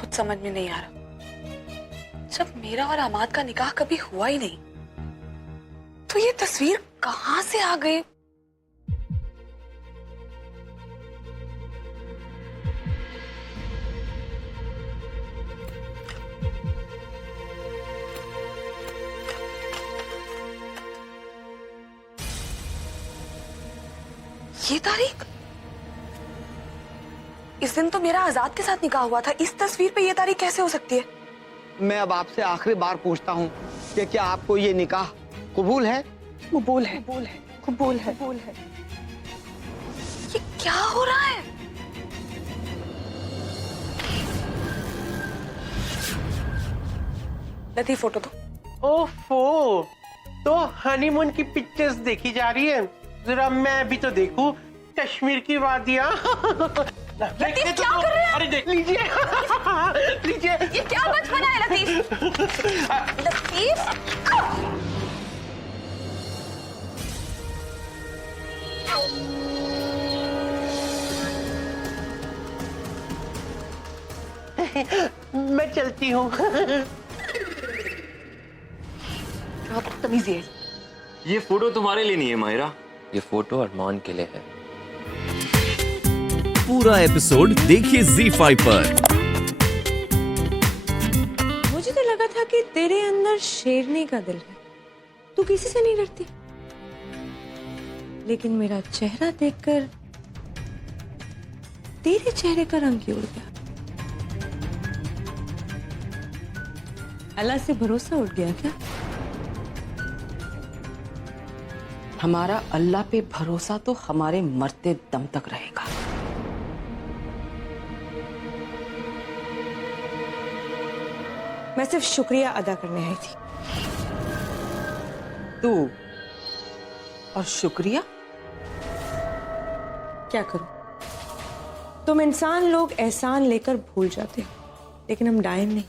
कुछ समझ में नहीं आ रहा। जब मेरा और अमाद का निकाह कभी हुआ ही नहीं, तो ये तस्वीर कहां से आ गई? ये तारीख? इस दिन तो मेरा आजाद के साथ निकाह हुआ था। इस तस्वीर पे ये तारीख कैसे हो सकती है? मैं अब आपसे आखिरी बार पूछता हूँ कि क्या आपको ये निकाह कबूल है? कबूल है, कबूल है, कबूल है, कबूल है। ये क्या हो रहा है? लतीफ फोटो तो। ओफो, तो हनीमून की पिक्चर्स देखी जा रही है। जरा मैं भी तो देखूं कश्मीर की वादियां। लतीफ क्या कर रहे हैं? अरे देख लीजिए। लीजिए। ये क्या बचपना है लतीफ? लतीफ मैं चलती हूँ। तमीज़ है। ये फोटो तुम्हारे लिए नहीं है माहिरा, ये फोटो अरमान के लिए है। पूरा एपिसोड देखिए ZEE5 पर। मुझे तो लगा था कि तेरे अंदर शेरनी का दिल है, तू किसी से नहीं डरती। लेकिन मेरा चेहरा देखकर तेरे चेहरे का रंग क्यों उड़ गया? अल्लाह से भरोसा उठ गया क्या? हमारा अल्लाह पे भरोसा तो हमारे मरते दम तक रहेगा। मैं सिर्फ शुक्रिया अदा करने आई थी। तू और शुक्रिया? क्या करूं? तुम इंसान लोग एहसान लेकर भूल जाते हो, लेकिन हम डायन नहीं।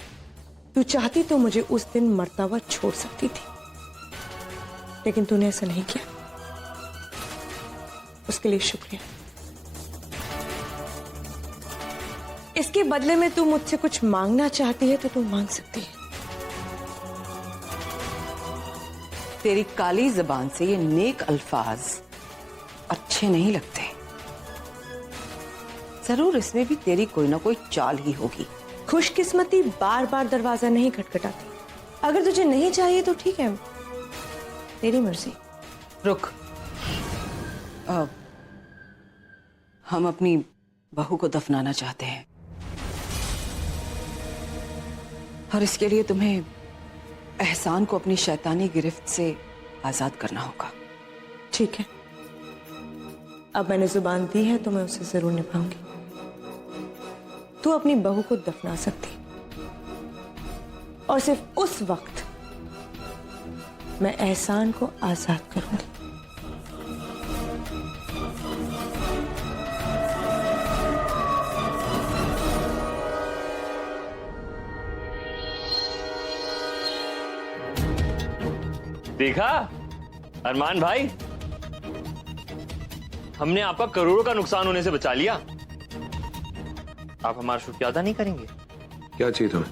तू चाहती तो मुझे उस दिन मरता हुआ छोड़ सकती थी, लेकिन तूने ऐसा नहीं किया। उसके लिए शुक्रिया। इसके बदले में तू मुझसे कुछ मांगना चाहती है तो तू मांग सकती है। तेरी काली जबान से ये नेक अल्फाज अच्छे नहीं लगते। जरूर इसमें भी तेरी कोई ना कोई चाल ही होगी। खुशकिस्मती बार बार दरवाजा नहीं खटखटाती। अगर तुझे नहीं चाहिए तो ठीक है, तेरी मर्जी। रुक, हम अपनी बहू को दफनाना चाहते हैं और इसके लिए तुम्हें एहसान को अपनी शैतानी गिरफ्त से आजाद करना होगा। ठीक है, अब मैंने जुबान दी है तो मैं उसे जरूर निभाऊंगी। तू अपनी बहू को दफना सकती, और सिर्फ उस वक्त मैं एहसान को आजाद करूंगी। देखा अरमान भाई, हमने आपका करोड़ों का नुकसान होने से बचा लिया। आप हमारा शुक्रिया अदा नहीं करेंगे? क्या चाहिए तुम्हें?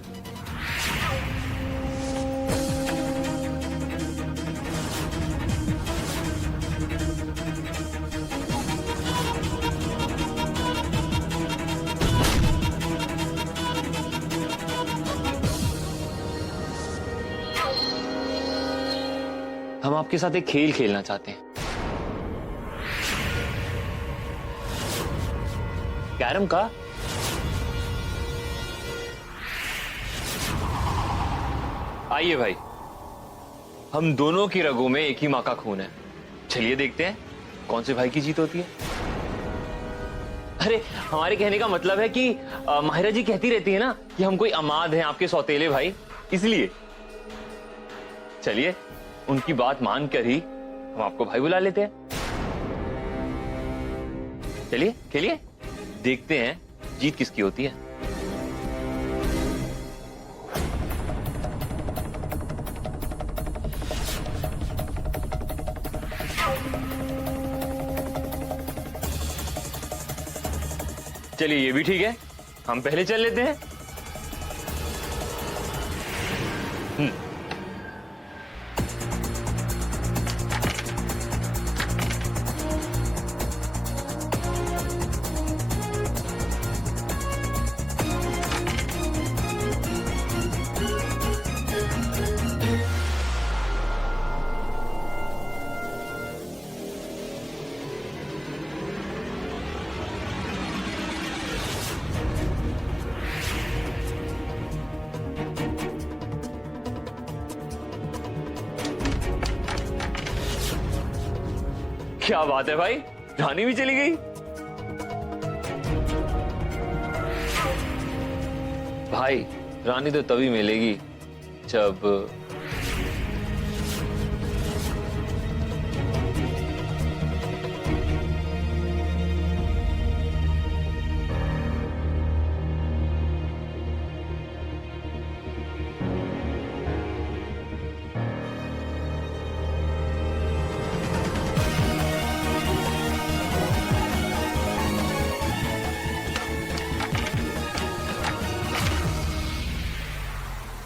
हम आपके साथ एक खेल खेलना चाहते हैं। कैरम का। आइए भाई, हम दोनों की रगों में एक ही माँ का खून है। चलिए देखते हैं कौन से भाई की जीत होती है। अरे हमारे कहने का मतलब है कि माहिरा जी कहती रहती है ना कि हम कोई अमाद हैं आपके सौतेले भाई, इसलिए चलिए उनकी बात मानकर ही हम आपको भाई बुला लेते हैं। चलिए खेलिए, देखते हैं जीत किसकी होती है। चलिए ये भी ठीक है, हम पहले चल लेते हैं। क्या बात है भाई, रानी भी चली गई। भाई रानी तो तभी मिलेगी जब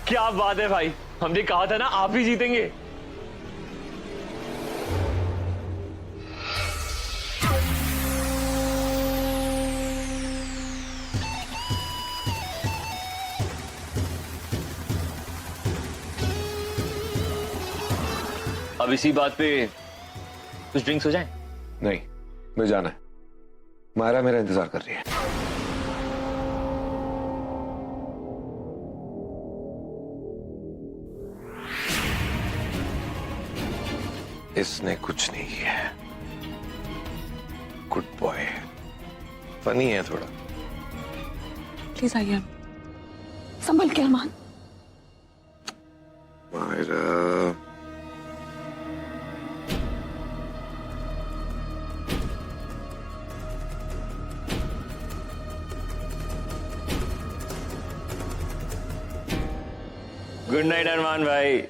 क्या बात है भाई, हमने कहा था ना आप ही जीतेंगे। अब इसी बात पे कुछ ड्रिंक्स हो जाए? नहीं, मुझे जाना है। मायरा मेरा इंतजार कर रही है। इसने कुछ नहीं किया है। गुड बॉय, फनी है थोड़ा। प्लीज आइए, संभल के अरमान। मायरा, गुड नाइट अरमान भाई।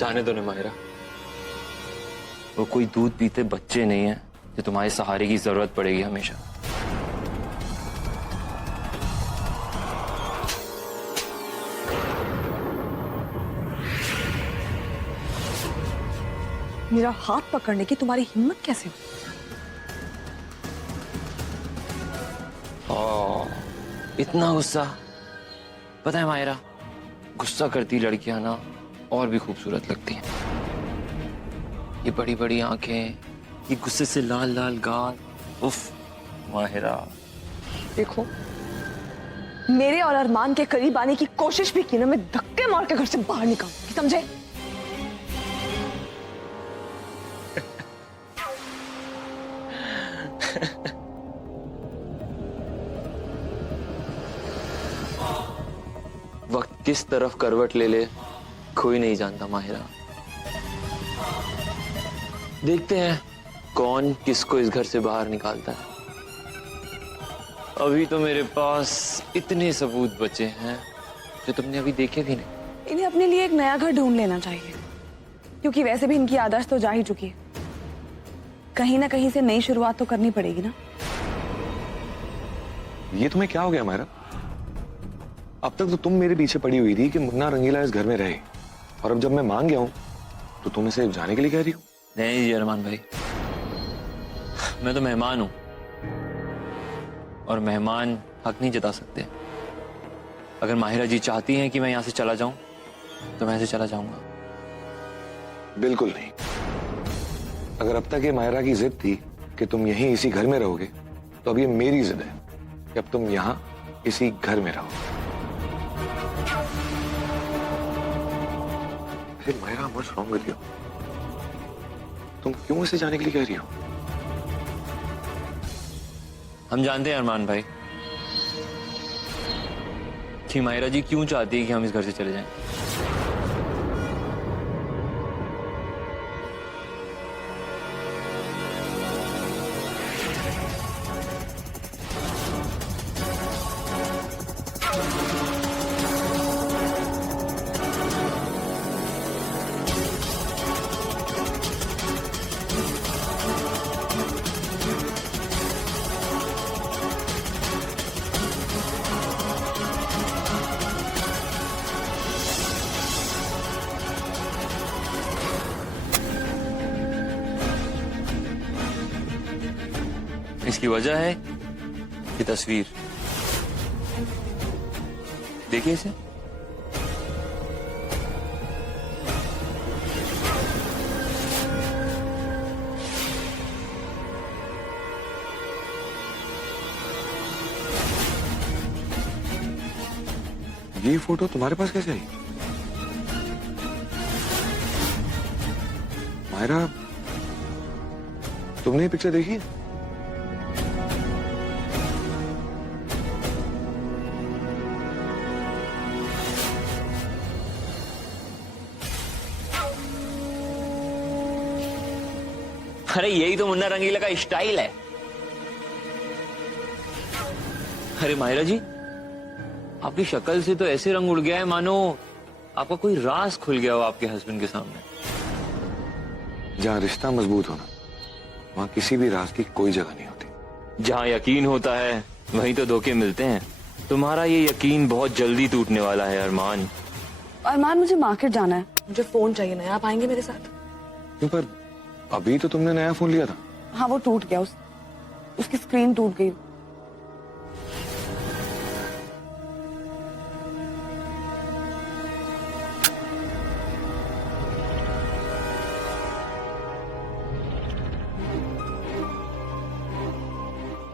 जाने दो ना मायरा, वो कोई दूध पीते बच्चे नहीं है जो तुम्हारे सहारे की जरूरत पड़ेगी हमेशा। मेरा हाथ पकड़ने की तुम्हारी हिम्मत कैसे हो? इतना गुस्सा। पता है मायरा, गुस्सा करती लड़कियां ना और भी खूबसूरत लगती हैं। ये बड़ी बड़ी आंखें, ये गुस्से से लाल लाल गाल, उफ माहिरा। देखो, मेरे और अरमान के करीब आने की कोशिश भी की ना, मैं धक्के मार के घर से बाहर निकालूंगी, समझे? वक्त किस तरफ करवट ले ले कोई नहीं जानता माहिरा। देखते हैं कौन किसको इस घर से बाहर निकालता है। अभी तो मेरे पास इतने सबूत बचे हैं जो तुमने अभी देखे भी नहीं। इन्हें अपने लिए एक नया घर ढूंढ लेना चाहिए, क्योंकि वैसे भी इनकी आदत तो जा ही चुकी है। कहीं ना कहीं से नई शुरुआत तो करनी पड़ेगी ना। ये तुम्हें क्या हो गया मायरा? अब तक तो तुम मेरे पीछे पड़ी हुई थी कि मुन्ना रंगीला इस घर में रहे, और अब जब मैं मान गया हूं तो तुम इसे जाने के लिए कह रही हो? नहीं जी अरमान भाई, मैं तो मेहमान हूं और मेहमान हक नहीं जता सकते। अगर माहिरा जी चाहती हैं कि मैं यहां से चला जाऊं तो मैं ऐसे चला जाऊंगा। बिल्कुल नहीं। अगर अब तक ये मायरा की जिद थी कि तुम यहीं इसी घर में रहोगे, तो अब ये मेरी जिद है कि अब तुम यहां इसी घर में रहो। Myra, what's wrong with you? तुम क्यों इसे जाने के लिए कह रही हो? हम जानते हैं अरमान भाई कि माहिरा जी क्यों चाहती है कि हम इस घर से चले जाएं। इसकी वजह है ये तस्वीर। देखिए इसे। ये फोटो तुम्हारे पास कैसे आई? मायरा, तुमने ये पिक्चर देखी है? अरे यही तो मुन्ना रंगीला का स्टाइल है। अरे मायरा जी, आपकी शक्ल से तो ऐसे रंग उड़ गया है मानो आपका कोई राज खुल गया हो आपके हस्बैंड के सामने। जहां रिश्ता मजबूत होना, वहां किसी भी राज की कोई जगह नहीं होती। जहां यकीन होता है वहीं तो धोखे मिलते हैं। तुम्हारा ये यकीन बहुत जल्दी टूटने वाला है अरमान। अरमान, मुझे मार्केट जाना है, मुझे फोन चाहिए नया, आप आएंगे मेरे साथ? क्यों, पर अभी तो तुमने नया फोन लिया था। हाँ, वो टूट गया, उसकी स्क्रीन टूट गई।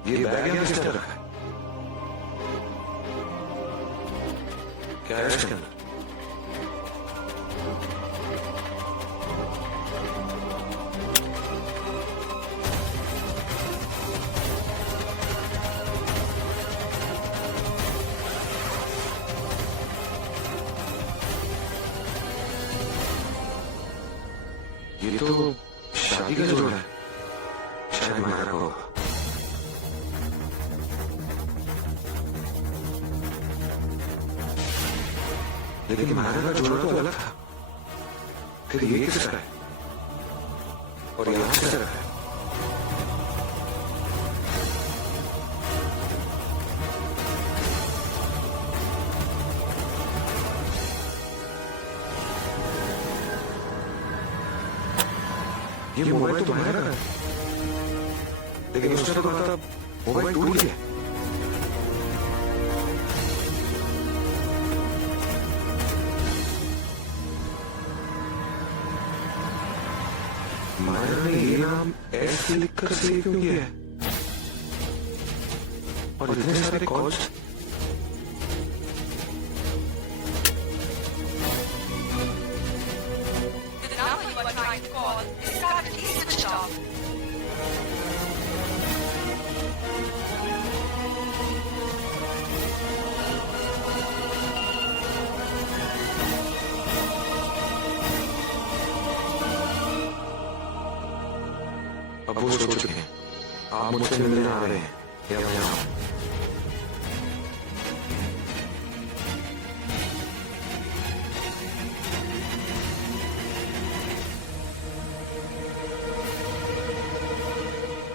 ये बैग यहाँ किसने रखा है? क्या है इसके अंदर? ये तो शादी का जोड़ा है, शायद मायरा को होगा। लेकिन मायरा का जोड़ा तो अलग था, फिर ये किसका है और यहाँ किसका है? ये मोबाइल तो मायरा का है, लेकिन उसने तो कहा था मोबाइल टूट गया। मायरा ने ये नाम ऐसे लिखकर सेव क्यों किया है? और इतने सारे कॉल्स? अब वो सो चुके हैं, आप मुझसे मिलने आ रहे हैं या मैं आऊं?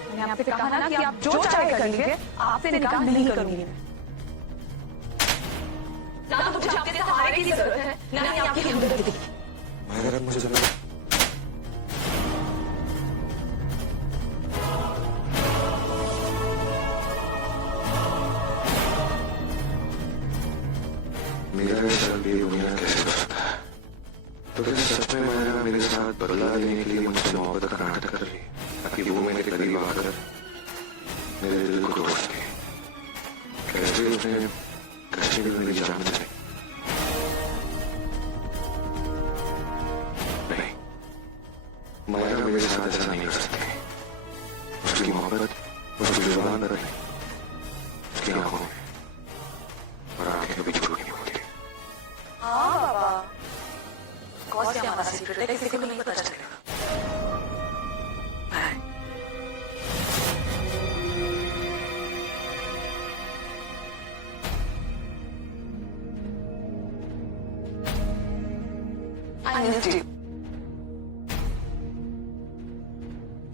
मैंने आपसे कहा ना कि आप जो चाहे कर लीजिए, आपसे निकाह नहीं करूंगी। ना तो मुझे आपके सहारे की जरूरत है, ना ही आपकी हमदर्दी की। मायरा, मुझे जरा मेरा शर्म ये दुनिया कैसे कर सकता है? तो फिर सच में मायरा मेरे साथ बदला लेने के लिए मुझसे मोहब्बत का नाटक कर रही है, ताकि वो मेरे करीब आकर मेरे दिल को तोड़ सके। कैसे उसने कैसे भी मेरी जान बचाई? नहीं, मायरा मेरे साथ ऐसा नहीं कर सकती। उसकी मोहब्बत उसकी जुबान पर नहीं, उसकी आंखों में, और आंखें कभी झूठ नहीं होती। हाँ बाबा, कौन सी हमारा सीक्रेट है, किसी को नहीं पता चलेगा।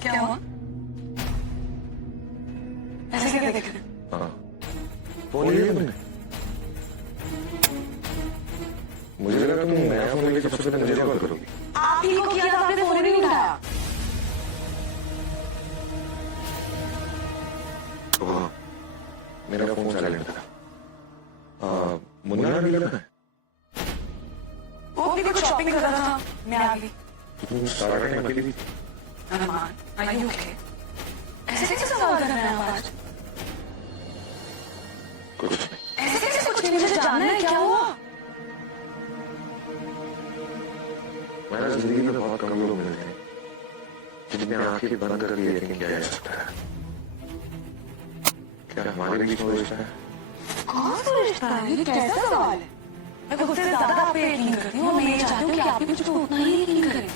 क्या हुआ? ऐसे क्या देख रहे हैं? हाँ, फोन लिया तुमने? मुझे लगा तुम नया फोन लेके सबसे पहले मुझे कॉल करोगी। आप ही को किया था, आपने फोन नहीं उठाया। वो मेरा फोन साइलेंट था। मुन्ना डीलर है। वो भी कुछ शॉपिंग कर रहा था, मैं आ गई। तुम सारा टाइम अकेली थी? अरमान, are you okay? ऐसे कैसे सवाल कर रहे हैं आप आज? कुछ नहीं। ऐसे कैसे कुछ नहीं, मुझे जानना है क्या हुआ? मेरा जिंदगी में बहुत कम लोग मिलते हैं जिनमें आंखें बंद करके यकीन किया जा सकता है। क्या हमारे बीच में रिश्ता है? कौन सा रिश्ता है? ये कैसा सवाल है? मैं खुद से ज्यादा आप पे यकीन करती हूँ और मैं ये चाहती हूँ कि आप भी मुझ पर उतना ही यकीन करें।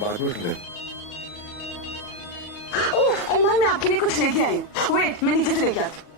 बात उठ ले। अरमान, मैं आपके लिए कुछ लेके आई हूँ। वेट, मैं नीचे से लेके आती हूँ।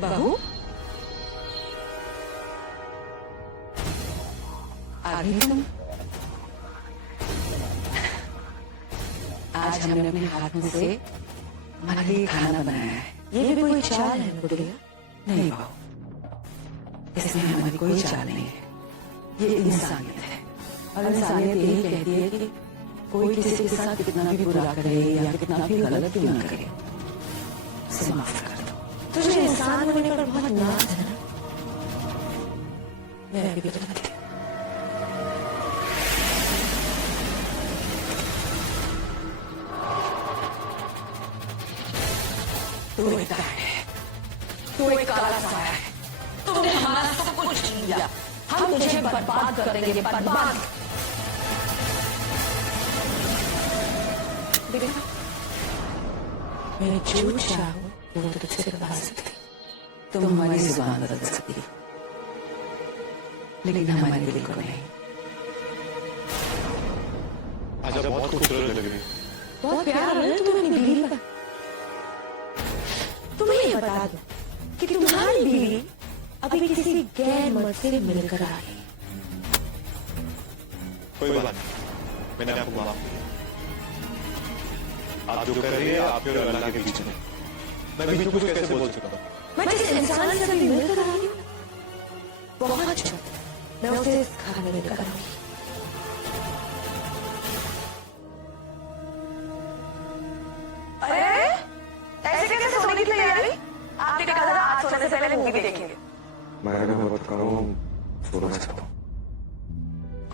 बहू, आ गई तुम। आज हमने अपने हाथों से हमारे लिए खाना बनाया है। ये भी कोई चाल है गुड़िया? नहीं बहू, इसमें हमारी कोई चाल नहीं है। ये इंसानियत है और इंसानियत यही कहती है कि कोई किसी के साथ कितना भी बुरा करे या कितना भी गलत क्यों ना करे, उसे माफ कर दो। तुझे इंसान होने पर बहुत नाज है ना? मैं अभी भी जानती हूँ। तू एक है, तू एक काला साया है। तुमने हमारा सब कुछ छीन लिया। हम तुझे बर्बाद कर देंगे, बर्बाद। देखा, मैं जो चाहूँ वो तुझसे करवा सकती। तुम हमारी जुबान बदल सकती हो, लेकिन हमारे दिल को नहीं। आज आप बहुत खूबसूरत लग रही हैं। बहुत प्यार है तुम्हारी बीवी का। तुम्हें ये बता दो कि तुम्हारी बीवी अभी किसी गैर मर्द से मिलकर आई। कोई बात नहीं, मैंने आपको माफ किया। आप जो कर रही है आपके और अल्लाह के बीच में, मैं बीच में कुछ कैसे बोल सकता हूँ? मैं जिस इंसान से अभी मिलकर आई हूँ बहुत जल्द मैं उसे इस घर में लेकर आऊंगी। अरे, ऐसे कैसे सोने की तैयारी? आपने कहा था आज सोने से पहले मूवी देखेंगे। मैं बताता हूँ, सोना चाहता हूँ।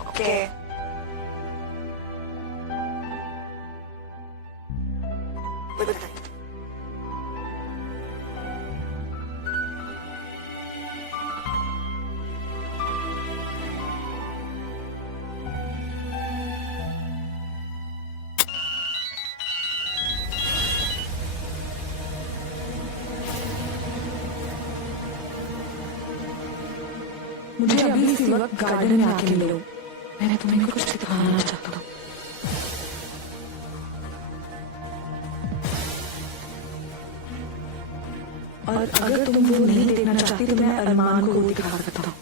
ओके। Good night. मुझे अभी इसी वक्त गार्डन में आके मिलो। मैंने तुम्हें कुछ दिखाना चाहता हूँ। और अगर तुम वो नहीं देखना चाहती तो मैं अरमान को वो दिखा सकता हूँ।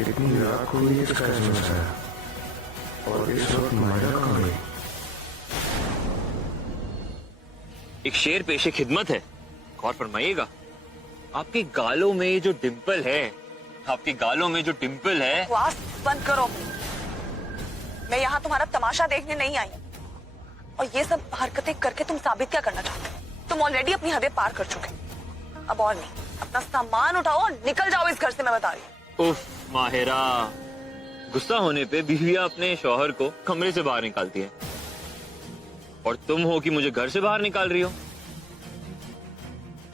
इतनी रात को ये किसका एसएमएस आया? और इस वक्त मायरा कहाँ गई? एक शेर पेशे खिदमत है, गौर फरमाइएगा। आपके गालों में ये जो डिंपल है, आपके गालों में जो डिंपल है, बकवास बंद करो। मैं यहाँ तुम्हारा तमाशा देखने नहीं आई हूँ। और ये सब हरकतें करके तुम साबित क्या करना चाहते हो? तुम ऑलरेडी अपनी हदें पार कर चुके, अब और नहीं। अपना सामान उठाओ और निकल जाओ इस घर से, मैं बता रही हूँ। उफ माहिरा, गुस्सा होने पे बीवियां अपने शौहर को कमरे से बाहर निकालती है, और तुम हो कि मुझे घर से बाहर निकाल रही हो।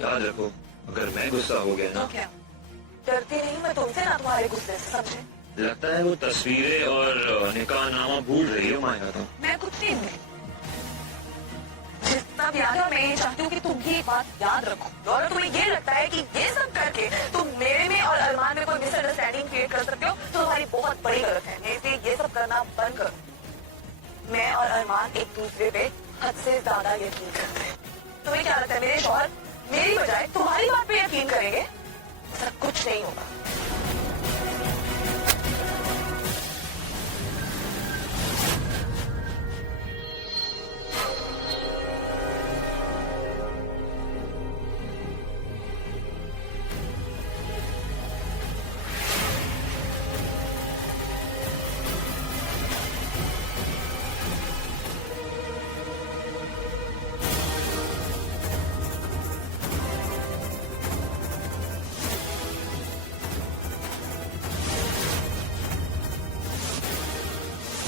याद रखो, अगर मैं गुस्सा हो गया ना, तो क्या डरती नहीं मैं तुमसे ना तुम्हारे गुस्से से, समझे? लगता है वो तस्वीरें और निकाहनामा भूल रही हो माया। तो मैं कुछ नहीं भूली। जितना भी याद है, मैं ये चाहती हूँ कि तुम भी एक बात याद रखो। और तुम्हें ये लगता है कि ये सब करके तुम मेरे में और अरमान में कोई मिसअंडरस्टैंडिंग क्रिएट कर सकते हो, तो तुम्हारी बहुत बड़ी गलत है। मैं इसलिए ये सब करना बंद करो। मैं और अरमान एक दूसरे पे हद से ज्यादा यकीन करते हैं। तुम्हें क्या लगता है मेरे शौहर मेरी बजाय तुम्हारी बात पे यकीन करेंगे? ऐसा कुछ नहीं होगा।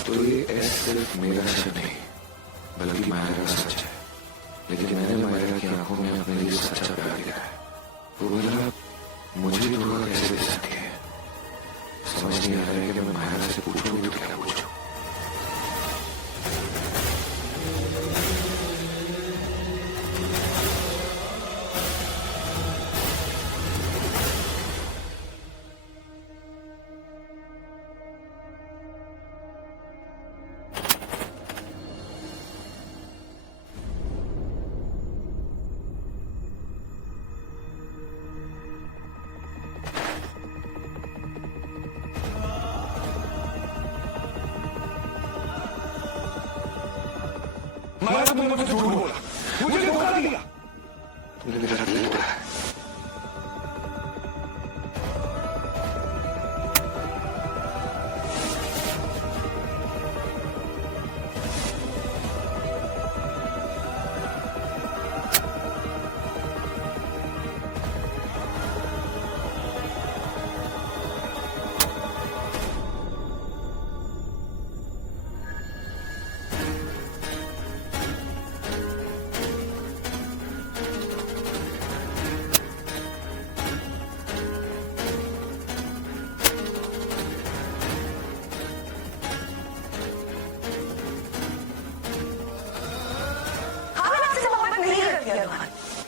तो ये ऐस सिर्फ मेरा शक नहीं, बल्कि माया का सच है। लेकिन मैंने माया की आंखों में अपने लिए सच्चा प्यार दिया है। वो मेरा मुझे धोखा कैसे दे सकती है? समझ नहीं आ रहा है कि मैं माया से पूछूं तो क्या पूछूं। तुमने मुझे झूठ बोला, मुझे धोखा दिया। तुमने मेरा दिल तोड़ा है।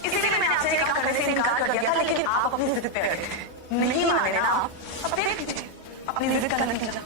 इसीलिए मैंने आपसे निकाह करने से इनकार कर दिया था, लेकिन आप अपनी जिद पे अड़े थे। नहीं माने ना आप, अब देख लीजिए अपनी जिद का नतीजा।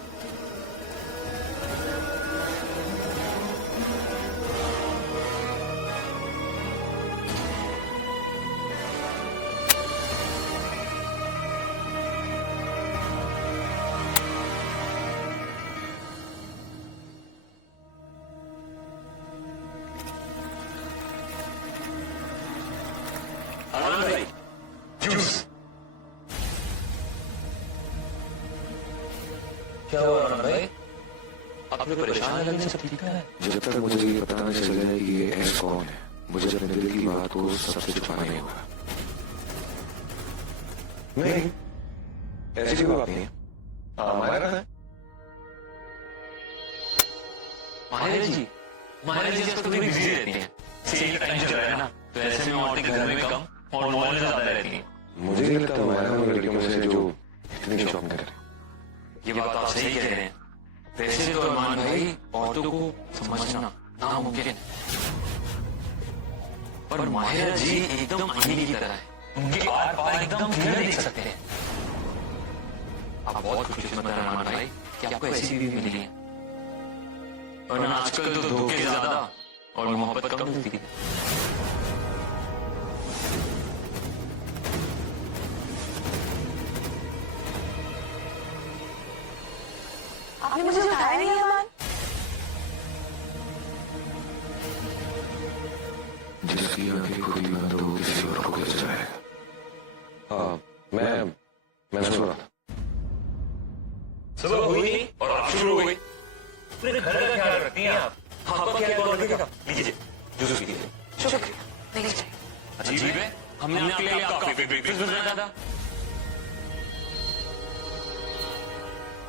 क्या हुआ अरमान भाई? आपने परेशान लगने से ठीक है? जब तक मुझे ये पता नहीं चल जाए कि ये ऐस कौन है, मुझे अपने दिल की बात को सबसे छुपाना ही होगा। नहीं, ऐसी कोई बात नहीं है। मायरा है। माहिरा जी आजकल थोड़ी बिजी रहती हैं। सेल का टाइम चल रहा है ना, तो ऐसे में औरतें घर में कम और मॉल में ज्यादा रहती हैं। मुझे नहीं लगता मायरा उन लड़कियों में से जो इतनी शॉपिंग करे। ये बात आप सही कह रहे हैं। वैसे तो अरमान भाई, औरतों को समझना नामुमकिन है, पर माहिरा जी एकदम आईने की तरह है। उनके आर पार एकदम क्लियर देख सकते हैं। आप बहुत खुशकिस्मत हैं अरमान भाई कि आपको ऐसी बीवी मिली है, वरना आजकल तो धोखे ज्यादा और मोहब्बत कम मिलती है। आपने मुझे उठाया नहीं अरमान। जिसकी आंखें खुद ही बंद हो किसी और को कैसे जाएगा। मैं सो रहा था। सुबह हुई नहीं और आप शुरू हो गई। पूरे घर का ख्याल रखती हैं आप। आपका ख्याल कौन रखेगा? लीजिए जूस पीजिए। शुक्रिया, नहीं चाहिए। अजीब है, हमने आपके लिए आपका ब्रेकफास्ट बनाया था।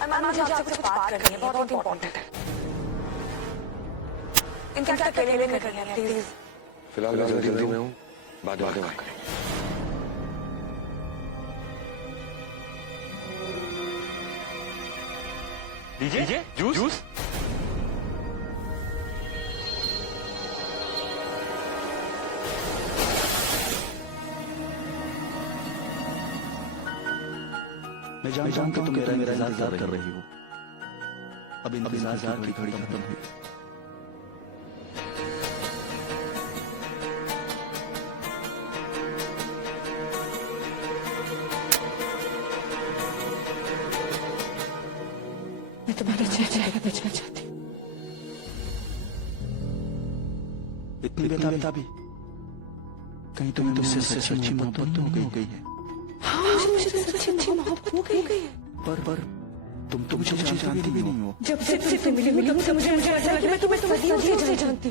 अरमान, मुझे आपसे कुछ बात करनी है, बहुत इंपॉर्टेंट है। इनफैक्ट अकेले में करनी है, प्लीज। फिलहाल मैं जल्दी में हूँ, बाद में बात करेंगे। लीजिए जूस। मैं जानता हूं कि तुम मेरा इंतजार कर रही हो। अब इंतजार की घड़ी खत्म हुई। मैं तुम्हारा चेहरा बचना चाहती हूँ। इतनी बेता भी कहीं तुम मुझसे सच्ची मोहब्बत तो हो गई है। हाँ, मुझे सच्ची मोहब्बत हो गई है। पर तुम मुझे जानती भी नहीं हो। जब से तुमसे मिली तब से मुझे ऐसा लगा कि मैं तुम्हें सदियों से जानती।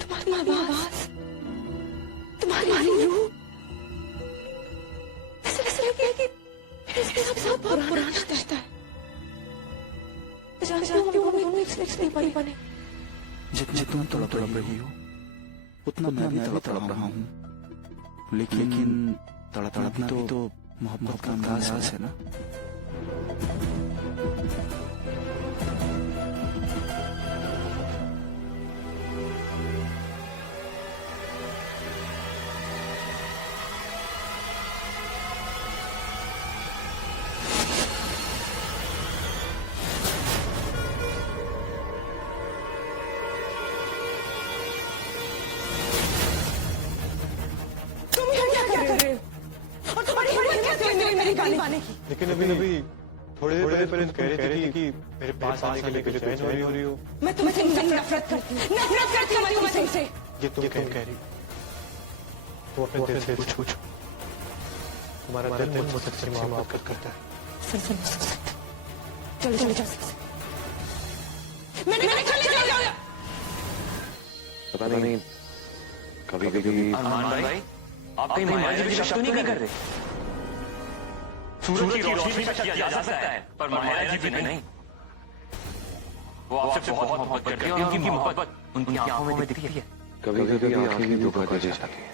तुम्हारी आवाज, तुम्हारी रूह, ऐसा लगे कि इसके साथ बहुत पुराना रिश्ता है। जानती हूँ वो दोनों एक नहीं बने। जितना तुम तड़प रही हो उतना मैं भी तड़प रहा हूँ। लेकिन तड़पना भी तो मोहब्बत का अंदाज है ना। लेकिन अभी थोड़ी देर पहले कह रही थी कि मेरे पास आने के लिए चैन हो रही हो। मैं तुमसे नफरत करती हूँ, नफरत करती हूँ मैं तुमसे। ये तुम कह रही तो अपने दिल से पूछो। तुम्हारा दिल मुझसे सच्ची मोहब्बत करता है। चलो मैंने चले जाओ। पता नहीं कभी अरमान भाई, आप कहीं माया जी शक तो नहीं कर रहे? सूरज की रोशनी में शक किया जा सकता है, पर माया जी पे नहीं। वो आपसे बहुत मोहब्बत करती है और उनकी मोहब्बत उनकी आंखों में दिखती है। कभी आंखें भी धोखा दे जाती है।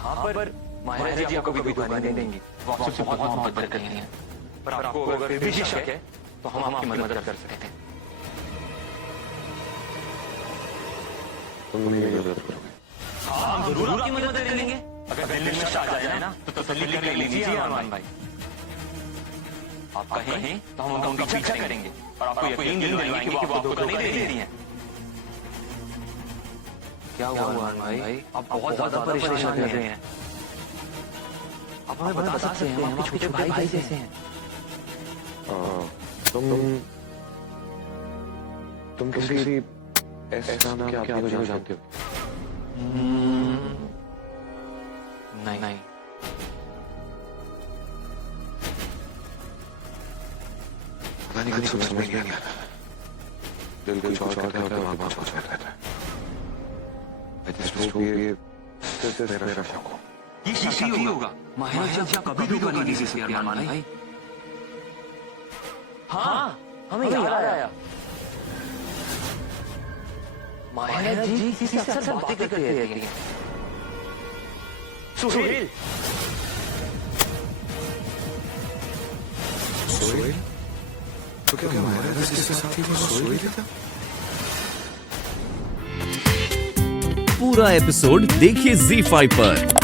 हाँ, पर माया जी आपको कभी धोखा नहीं देंगी। वो आपसे बहुत मोहब्बत करती हैं। पर आपको अगर फिर भी शक है तो हम आपकी मदद कर सकते हैं। तुम मेरी मदद करोगे? हाँ, हम जरूर आपकी मदद करेंगे। अगर दिल में शक आ जाए ना तो तसल्ली कर लीजिए अरमान भाई। आप कहें तो हम उनका पीछा करेंगे और आपको यकीन दिलवाएंगे कि वो आपको धोखा नहीं दे रही हैं। क्या हुआ अरमान भाई? आप बहुत ज्यादा परेशान लग रहे हैं। आप हमें बता सकते हैं, हम आपके छोटे भाई जैसे हैं। तुम किसी ऐसे नाम के आदमी को जानते हो? नहीं। पता नहीं कुछ समझ नहीं आता। दिल कुछ और कहता है, दिमाग कुछ और कहता है। ये सिर्फ मेरा शक हो। ये शक ही होगा। माहिरा जी कभी धोखा नहीं दे सकती अरमान भाई। हाँ, हमें याद आया। माहिरा जी किसी अक्सर बातें करती रहती हैं। सुहेल, तो क्या हमारे इसके साथ ही वो सोई था? पूरा एपिसोड देखिए ZEE5 पर।